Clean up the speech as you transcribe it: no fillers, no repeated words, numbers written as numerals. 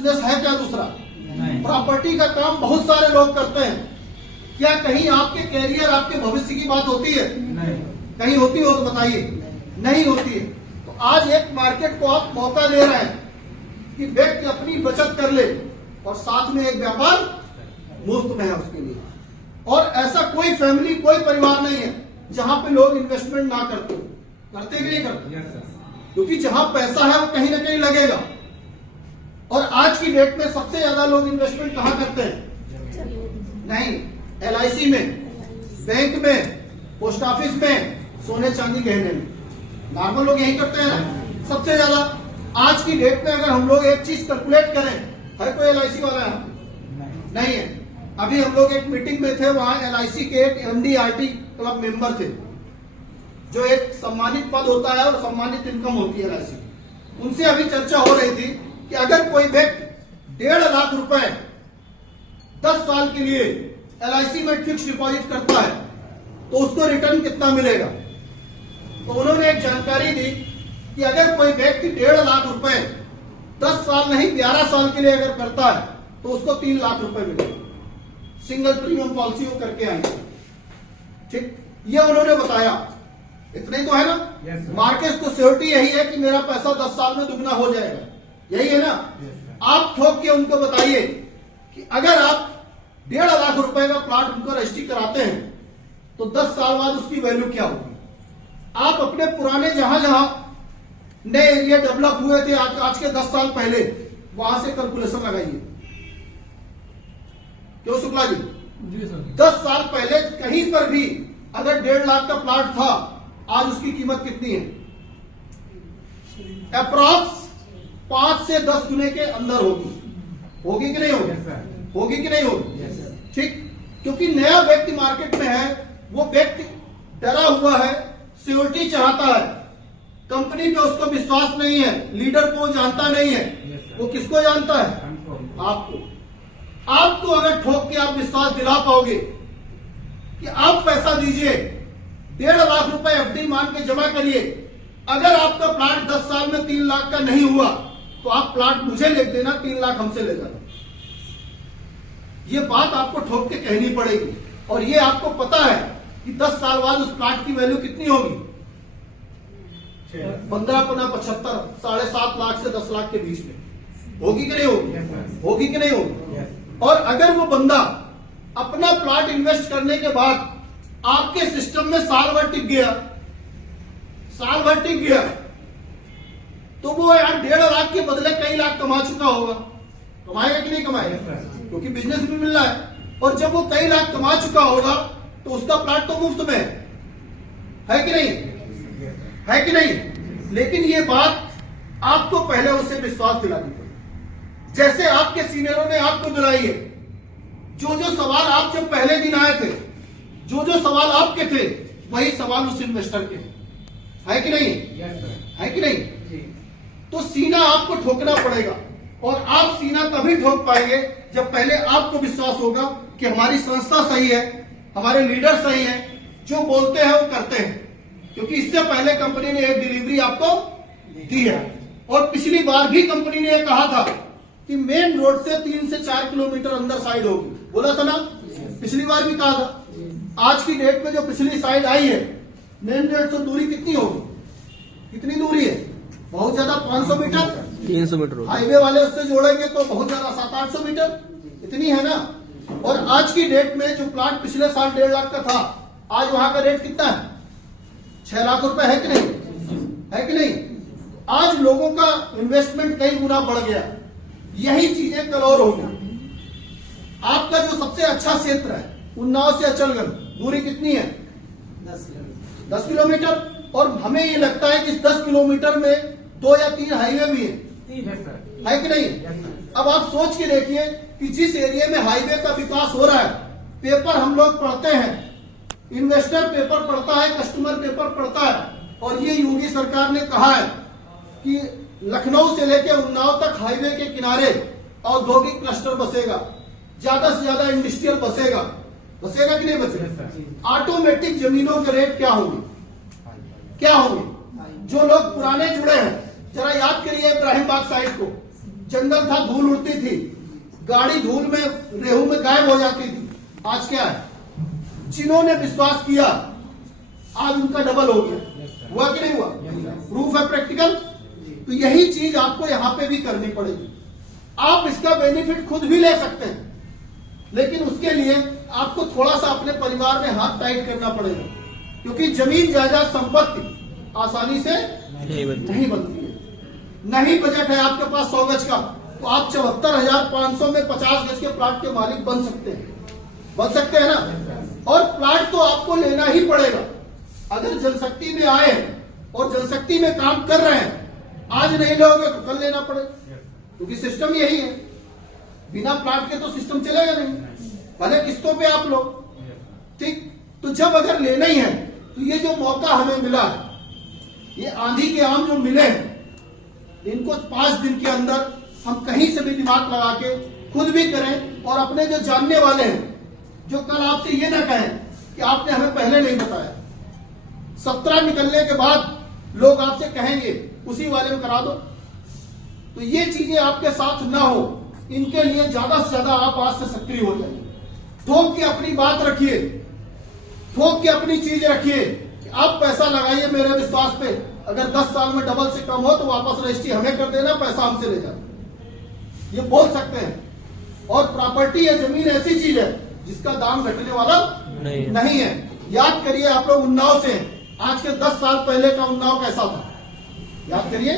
Business है क्या दूसरा? प्रॉपर्टी का काम बहुत सारे लोग करते हैं। क्या कहीं आपके कैरियर, आपके भविष्य की बात होती है? नहीं। कहीं होती हो तो बताइए, नहीं होती है। तो आज एक मार्केट को आप मौका दे रहे हैं कि व्यक्ति अपनी बचत कर ले और साथ में एक व्यापार मुफ्त में है उसके लिए। और ऐसा कोई फैमिली, कोई परिवार नहीं है जहां पे लोग इन्वेस्टमेंट ना करते हो। करते कि नहीं करते? क्योंकि जहां पैसा है वो कहीं ना कहीं लगेगा। और आज की डेट में सबसे ज्यादा लोग इन्वेस्टमेंट कहां करते हैं? नहीं, LIC में, बैंक में, पोस्ट ऑफिस में, सोने चांदी गहने में। नॉर्मल लोग यही करते हैं ना सबसे ज्यादा। आज की डेट में अगर हम लोग एक चीज कैलकुलेट करें, है कोई LIC वाला है? नहीं है। अभी हम लोग एक मीटिंग में थे, वहां LIC के एक MD/RT क्लब मेंबर थे, जो एक सम्मानित पद होता है और सम्मानित इनकम होती है LIC। उनसे अभी चर्चा हो रही थी कि अगर कोई व्यक्ति 1.5 लाख रुपए 10 साल के लिए LIC में फिक्स डिपॉजिट करता है तो उसको रिटर्न कितना मिलेगा। तो उन्होंने एक जानकारी दी कि अगर कोई व्यक्ति 1.5 लाख रुपए 10 साल नहीं 11 साल के लिए अगर करता है तो उसको 3 लाख रुपए मिलेगा। सिंगल प्रीमियम पॉलिसी वो करके आएंगे। ठीक, ये उन्होंने बताया। इतना ही तो है ना? मार्केट को सिक्योरिटी यही है कि मेरा पैसा 10 साल में दुगना हो जाएगा, यही है ना? आप ठोक के उनको बताइए कि अगर आप 1.5 लाख रुपए का प्लॉट उनको रजिस्ट्री कराते हैं तो 10 साल बाद उसकी वैल्यू क्या होगी। आप अपने पुराने जहां जहां नए एरिया डेवलप हुए थे आज के 10 साल पहले, वहां से कैलकुलेशन लगाइए। क्यों शुक्ला जी? 10 साल पहले कहीं पर भी अगर 1.5 लाख का प्लॉट था, आज उसकी कीमत कितनी है? अप्रॉक्स 5 से 10 गुने के अंदर होगी। होगी कि नहीं होगी? होगी कि नहीं होगी? ठीक, क्योंकि नया व्यक्ति मार्केट में है, वो व्यक्ति डरा हुआ है, सिक्योरिटी चाहता है, कंपनी पे उसको विश्वास नहीं है, लीडर को जानता नहीं है। वो किसको जानता है? आपको। आपको अगर ठोक के आप विश्वास दिला पाओगे कि आप पैसा दीजिए, 1.5 लाख रुपए FD मान के जमा करिए, अगर आपका प्लाट 10 साल में 3 लाख का नहीं हुआ तो आप प्लाट मुझे लिख देना, 3 लाख हमसे ले जाना। ये बात आपको ठोक के कहनी पड़ेगी। और ये आपको पता है कि 10 साल बाद उस प्लाट की वैल्यू कितनी होगी? 15, 75, 7.5 लाख से 10 लाख के बीच में होगी कि नहीं होगी? होगी कि नहीं होगी? और अगर वो बंदा अपना प्लॉट इन्वेस्ट करने के बाद आपके सिस्टम में साल भर टिक गया, तो वो यार 1.5 लाख के बदले कई लाख कमा चुका होगा। कमाएगा कि नहीं कमाएगा? क्योंकि बिजनेस भी मिल रहा है। और जब वो कई लाख कमा चुका होगा तो उसका प्लॉट तो मुफ्त में है कि नहीं? है कि नहीं? लेकिन ये बात आपको पहले उसे विश्वास दिलानी पड़ेगी, जैसे आपके सीनियरों ने आपको दिलाई है। जो जो सवाल आप जब पहले दिन आए थे, जो जो सवाल आपके थे, वही सवाल उस इन्वेस्टर के है कि नहीं? है कि नहीं? तो सीना आपको ठोकना पड़ेगा। और आप सीना तभी ठोक पाएंगे जब पहले आपको विश्वास होगा कि हमारी संस्था सही है, हमारे लीडर सही है, जो बोलते हैं वो करते हैं। क्योंकि इससे पहले कंपनी ने एक डिलीवरी आपको दी है। और पिछली बार भी कंपनी ने कहा था कि मेन रोड से 3 से 4 किलोमीटर अंदर साइड होगी, बोला था ना? पिछली बार भी कहा था। आज की डेट में जो पिछली साइड आई है, मेन रोड से दूरी कितनी होगी? कितनी दूरी है? बहुत ज्यादा, 500 मीटर, 300 मीटर। हाईवे वाले उससे जोड़ेंगे तो बहुत ज्यादा 700-800 मीटर, इतनी है ना? और आज की डेट में जो प्लाट पिछले साल 1.5 लाख का था, आज वहां का रेट कितना है? 6 लाख रुपए है कि नहीं? है कि नहीं? आज लोगों का इन्वेस्टमेंट कई गुना बढ़ गया। यही चीजें कल और होगी। आपका जो सबसे अच्छा क्षेत्र है, उन्नाव से अचलगंज, दूरी कितनी है? 10 किलोमीटर। और हमें ये लगता है कि इस 10 किलोमीटर में 2 या 3 हाईवे भी है कि नहीं? अब आप सोच के देखिए कि जिस एरिया में हाईवे का विकास हो रहा है, पेपर हम लोग पढ़ते हैं, इन्वेस्टर पेपर पढ़ता है, कस्टमर पेपर पढ़ता है। और ये योगी सरकार ने कहा है कि लखनऊ से लेकर उन्नाव तक हाईवे के किनारे औद्योगिक क्लस्टर बसेगा, ज्यादा से ज्यादा इंडस्ट्रियल बसेगा कि नहीं बसेगा? ऑटोमेटिक जमीनों के रेट क्या होंगे? क्या होंगे? जो लोग पुराने जुड़े हैं, जरा याद करिए इब्राहिम बाग साइड को, जंगल था, धूल उड़ती थी, गाड़ी धूल में रेहू में गायब हो जाती थी। आज क्या है? जिन्होंने विश्वास किया आज उनका डबल हो गया। हुआ कि नहीं हुआ? प्रूफ है प्रैक्टिकल। तो यही चीज आपको यहां पे भी करनी पड़ेगी। आप इसका बेनिफिट खुद भी ले सकते हैं, लेकिन उसके लिए आपको थोड़ा सा अपने परिवार में हाथ टाइट करना पड़ेगा, क्योंकि जमीन जायदाद संपत्ति आसानी से नहीं बनती है। नहीं बजट है आपके पास 100 गज का, तो आप 74,500 में 50 गज के प्लाट के मालिक बन सकते हैं ना। और प्लाट तो आपको लेना ही पड़ेगा। अगर जनशक्ति में आए और जनशक्ति में काम कर रहे हैं, आज नहीं लोगे तो कल लेना पड़ेगा, क्योंकि सिस्टम यही है। बिना प्लाट के तो सिस्टम चलेगा नहीं, भले किस्तों पे आप लो। ठीक, तो जब अगर लेना ही है तो ये जो मौका हमें मिला है, ये आंधी के आम जो मिले हैं, इनको 5 दिन के अंदर हम कहीं से भी दिमाग लगा के खुद भी करें, और अपने जो जानने वाले हैं, जो कल आपसे ये ना कहें कि आपने हमें पहले नहीं बताया। 17 निकलने के बाद लोग आपसे कहेंगे उसी वाले में करा दो। तो ये चीजें आपके साथ ना हो, इनके लिए ज्यादा से ज्यादा आप आज से सक्रिय हो जाइए। ठोक के अपनी बात रखिए, ठोक के अपनी चीज रखिए कि आप पैसा लगाइए मेरे विश्वास पे। अगर 10 साल में डबल से कम हो तो वापस रजिस्ट्री हमें कर देना, पैसा हमसे ले जाना, ये बोल सकते हैं। और प्रॉपर्टी या जमीन ऐसी चीज है जिसका दाम घटने वाला नहीं है। याद करिए आप लोग उन्नाव से, आज के 10 साल पहले का उन्नाव कैसा था, याद करिए।